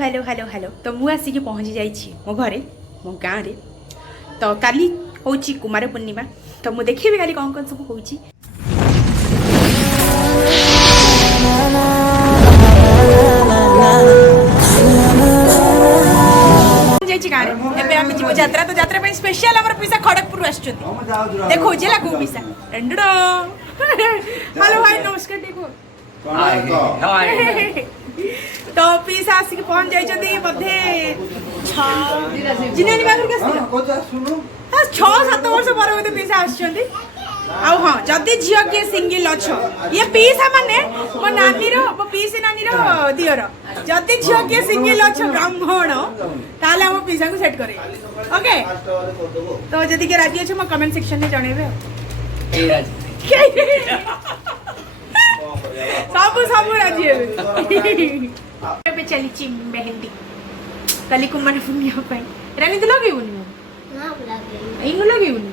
Hello hello hello तो मुझे आसिक पहुँची जाइए मो घरे मो गाँव रे तो काली हूँ कुमार पूर्णिमा तो मुझे देखी काली कौन सब हो यात्रा तो यात्रा स्पेशल आम पिसा खड़गपुर देखो जेला को पिसा हेलो भाई नमस्कार देखो तो पिसा आसिक पहुंच जाइए बोधे 6-7 वर्ष पर बोधे पिसा आसुचंदी आउ हाँ जदि झील किए सिंगल अच्छ ये पीसा माने मो नानी मो पीसी नानी दियर जदि झील किए सिंगल अच्छ ब्राह्मण ताले हम पीसा को सेट करे ओके तो जदि के राजी अच्छे मो कमेंट सेक्शन में जणेबे सब राजी है चली मेहंदी कली कुमार पूर्णिमा रानी तो लगेबुनि इन लगेबुनि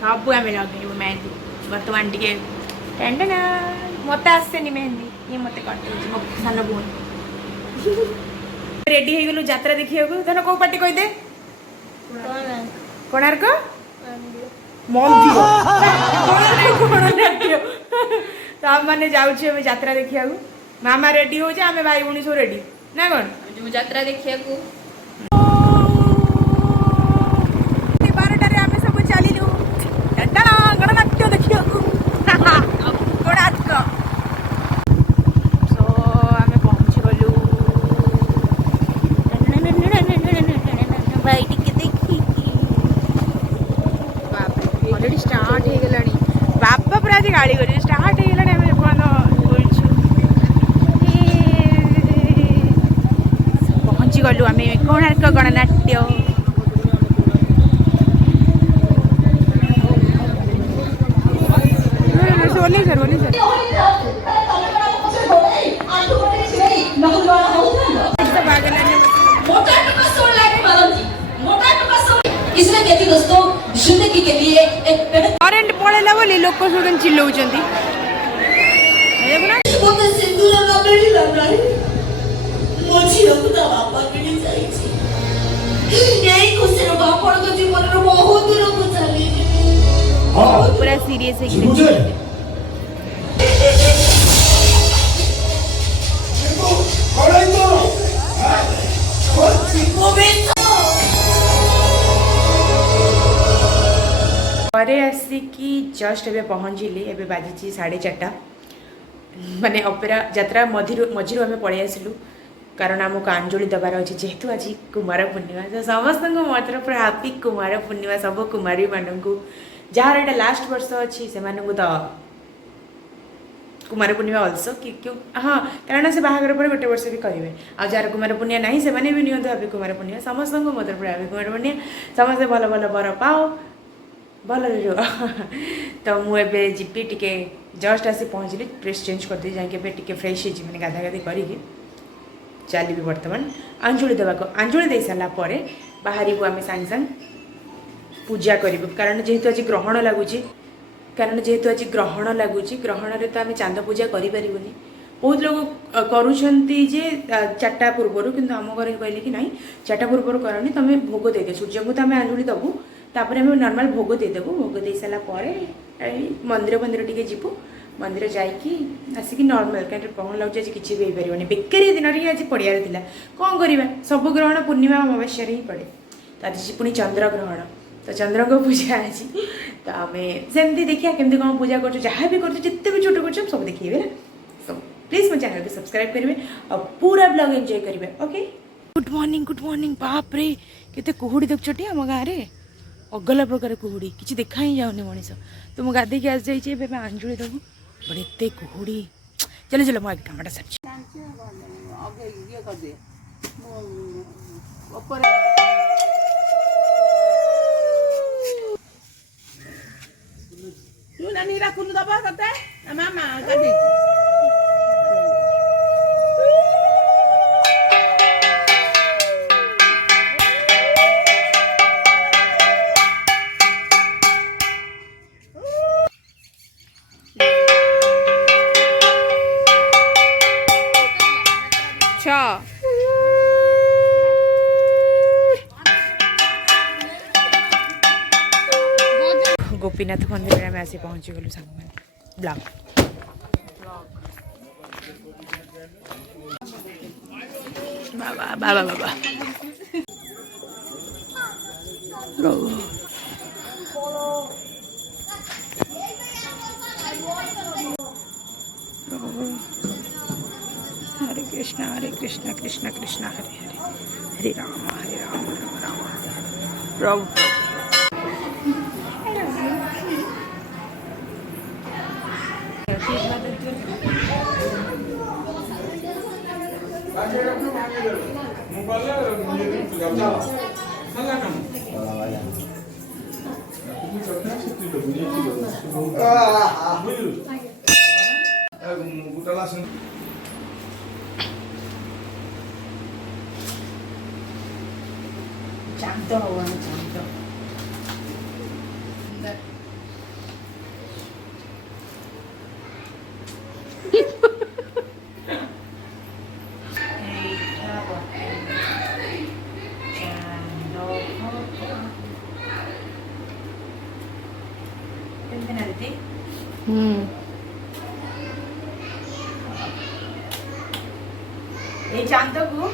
सब आम लगे मेहंदी बर्तमान टे टेंडन मत आसेनी मेहंदी ये मत कटे मो सान भून रेडी हो गलु यात्रा देखिए धन कौ पार्टी कहीदे कोणार्क मंदिर तो आम मैंने जाऊँ यात्रा देखा मामा रेडी हो आम भाई भूणी सब रेडी ना कौन जो यात्रा देखा 12 आम सब चलू गणनाट्य देखा कोणार्क सो आम पहुँची गलु भाई टिके देखी ऑलरेडी स्टार्ट हो गला बापा पूरा आज गाड़ी कर स्टार्ट हो गला पहुँची गलु आम कोणार्क गणनाट्य बोले सर करेंट पड़ेला बोली लोक सब चिल्लाउछंती पूरा सीरियस है घरे आसिकी जस्ट एबे पहुँचली एबे बाजी 4:30 माने अपेरा यात्रा मझिरू आम पलि आसलु कारण आमको अंजलि दबार अच्छे जेहेतु आज कुमार पूर्णिमा तो समस्त मो तरफ हापी कुमार पूर्णिमा सब कुमारी मानू जार यहाँ लास्ट वर्ष अच्छी से तो कुमार पूर्णिमा अल्सो क्यों हाँ कारण से बाहागर पर गोटे वर्ष भी करेंगे आ जार कुमार पूर्णिमा नहीं से भी नियंतु हापी कुमार पूर्णिमा समस्त मो तरफ हापी कुमार पूर्णिमा समस्त भल भल बर पाओ भल तो मुझे जीपी टिके जस्ट आसी पहुँचली ड्रेस चेंज करदे जाए टे फ्रेश हो मैंने गाधा गाधी करी चलिए बर्तमान अंजुली देवाक अंजुली दे सारापर बाहर आम सांग सांग पूजा करूँ कारण जेहेतु आज ग्रहण लगुच कारण जेहेतु आज ग्रहण लगुच ग्रहण तो आम चांद पूजा करें बहुत लोग करुँचे 4टा पूर्वर कि आम घर कहले कि नहीं 4टा पूर्वर करनी तुम भोग दे सूर्य को तो आम अंजुली दबू तापर आम नॉर्मल भोग देदेबू भोग दे सारापर मंदिर मंदिर टे जीवु मंदिर जाकि आसिक नॉर्मल कहीं ग्रहण लगे आज किसी भी पारे बेकारी दिन ही आज पड़िया कौन करवा सब ग्रहण पूर्णिमा अमावस्या ही पड़े तो आज पुणी चंद्र ग्रहण तो चंद्र को पूजा आज तो आम सेमती देखिए केमती कौन पूजा कर जहाँ भी कर जिते भी छोट कर सब देखिए ना सब प्लीज मो चैनल को सब्सक्राइब करेंगे और पूरा ब्लॉग एंजॉय करेंगे ओके गुड मॉर्निंग बाप रे केते कुहुड़ी देखछटी हम गाँव में अगला प्रकार कुहुड़ी किसी देखा ही जाऊनी मनीष तो मुझे गाधे आस जाइए अंजुली देबू बड़े एते कुहुड़ी चलो चलो मुझे कामटा सारी नानी राखुनु दबा करते मामा गाधे गोपीनाथ मंदिर में आसी पहुँची गलु सांग ब्लॉग बाबा बाबा बाबा हरे कृष्ण कृष्ण कृष्ण हरे हरे हरे राम राम राम प्रभु चांद हुआ चांद ये चांद को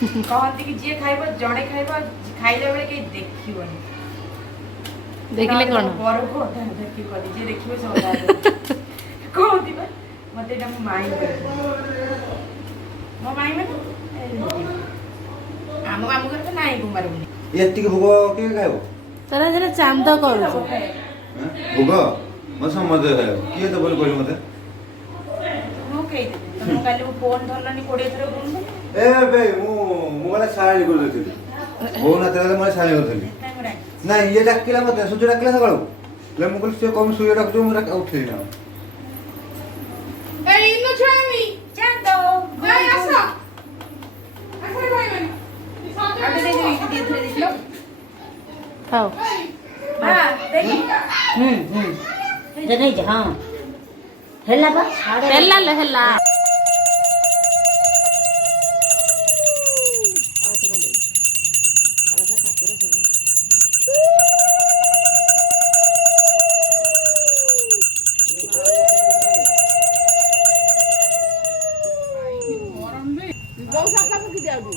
कहती कि जी खाइब जड़े खाइब खाइला बेले के देखिबनी देखिले कोन बर को देखि करी जे देखिबे सब कहती बा मते ना माई मो माई में आम आम कर तो नाही कुमार बुनी एत्तिक भोग के खाइबो तरा जरा चांद करू भोग म समझ खाइबो के त बोल कहली मते मो कहि दे तुम काली वो फोन धरलनी 20 थर गुण ए बे मु वाला साड़ी कर देती हो ना तेरे मैं साड़ी करथली ना ये डाकिला मते सूर्य डाकिला सकाळू ले मु कहली से कम सूर्य डाकजो मु उठली ना ए इनो छामी चांदो भाई आसा आखरे भाई मैंने आगे देखो ये धीरे देखलो खाओ हां देखी देखै हां हेला बा हेला बहुत साका मुकी दे आबू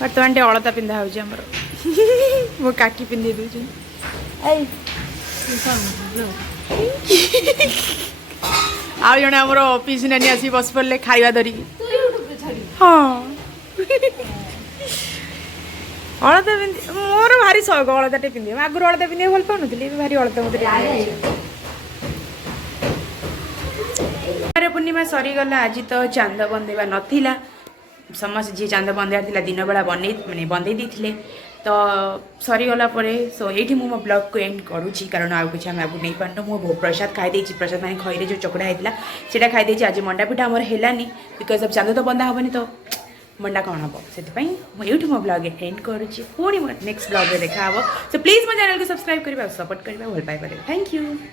बर्तमान टे अलता पिंधा हो हमर वो काकी पिंधे दू आ जने हमर ऑफिस नानी आसी बस पड़ले खाइबा धरी हाँ अलता पिंधि मोर भारी शौक अलताटे पिंधे आगुरी अलता पिंधे भल पाउनଥିଲି ଏବେ ଭାରି अलता मते पूर्णिमा सरीगला आज तो चांद बंदेवा नथिला समस्त जी चांद बंदार थिला दिन बेला बनै माने बंदै दिथिले तो सरीगला परे सो एठी मो ब्लॉग को एंड करूची कारण आउ किछ हम आगु नै पारनो मो प्रसाद खाइ देछि प्रसाद माने खइरे जो चकड़ा हेतला सेटा खाइ देछि आज मंडा पिठा हमर हेलानी बिकॉज अब चांद तो बंदा हबनी तो मंडा कौन हम से ये मो ब्लॉग एंड करुच्ची पुणी नेक्स्ट ब्लॉग देखा सो प्लीज मो चैनल को सब्सक्राइब करबा सपोर्ट करबा भल पाइबा थैंक यू।